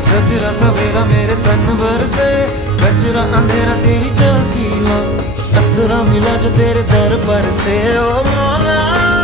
सजरा सवेरा मेरे तन भर से, कचरा अंधेरा तेरी चलती ला, अतरा मिला जो तेरे दर पर से। ओ मौला